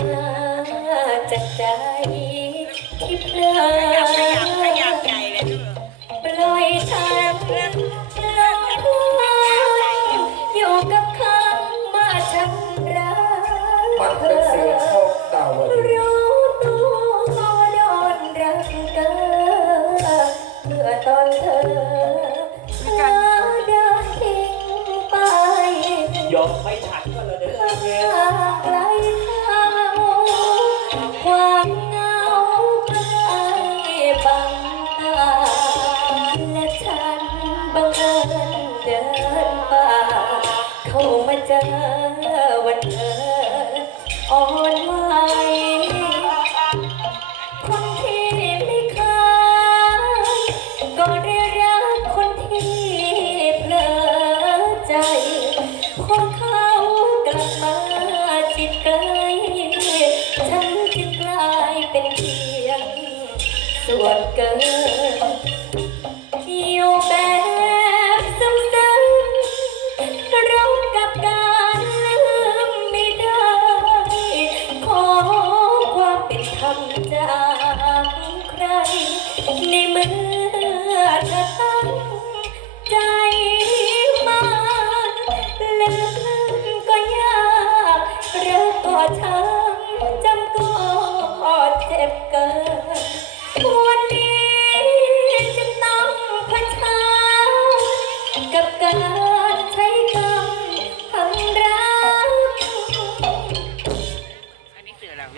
จากใจที่เพลิดยัปล่อยฉันลงพัวอยู่กับคำว่าฉัรัมกเรื่อะรู้ตัวโดนรักเกลือตอนเธอเธอเดินทิ้งไป ยกไม่ฉัน บังเอิญเดินป่าเข้ามาเจอวันเธออ่อนไหวคนที่ไม่เคยก็ได้รักคนที่เพลอใจพอเขากลับมาจิตไกลฉันจึงกลายเป็นเพียงส่วนเกิน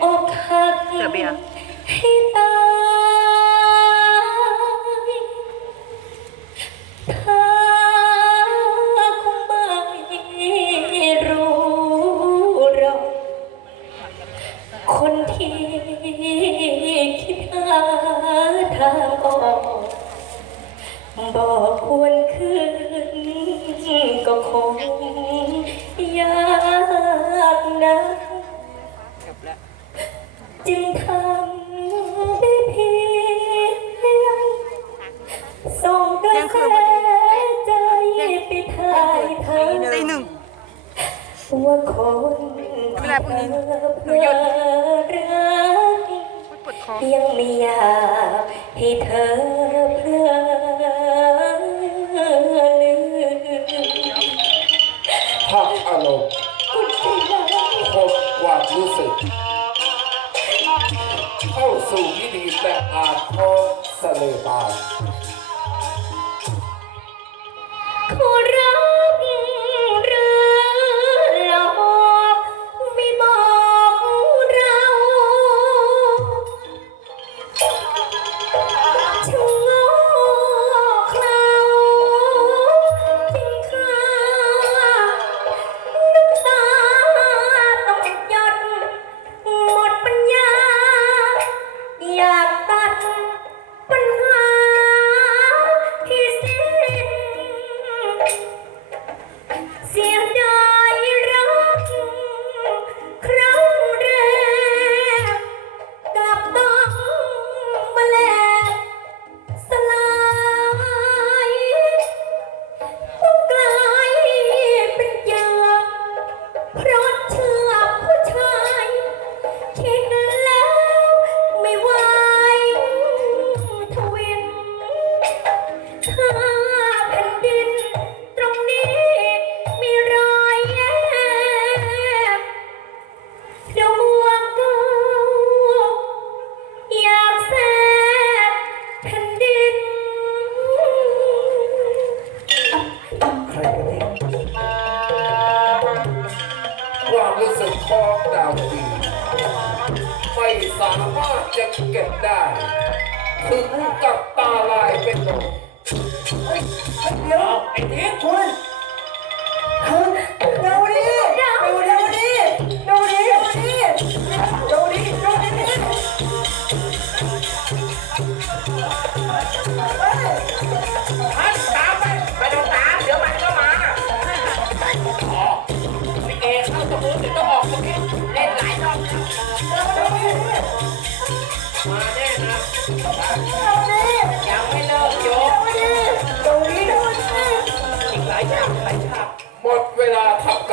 อกหักให้ตายเธอคงไม่รู้หรอกคนที่คิดหาทางออกบอกควรคืนก็คงยากนะจึ จึงทำได้เพียงส่งกระแสใจไปถ่ายทางตีหนึ่งว่าคนเวลาพรุ่งนี้หนูเธอหยุดรักปวดคอยังไม่อยากให้เธอเพลอลืมภาพอารมณ์พบความรู้สึก สู่ที่ดีแต่อาจพอเสลบาน ถ้าแผ่นดิน ตรงนี้ มีรอยแยกดวงเก้าอยากแทรกแผ่นดิน ใครกันเนี่ยความรู้สึกของดาวดึงส์ไม่สามารถจะเก็บได้ ถึงกับตาลายเป็นลม เดี๋ยวไอ้ทิพย์คุณเร็วดิเร็วเร็วดิเร็วดิเร็วดิเร็วดิเร็วดิพัดตามไปไม่ต้องตามเดี๋ยวมันก็มาอ๋อลิเกเข้าสมุนเดี๋ยวต้องออกตรงนี้เล่นหลายรอบแล้วมาแน่นะยั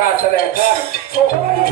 กหลายฉากหลายฉาก หมดเวลาทำการแสดงครับโชคดี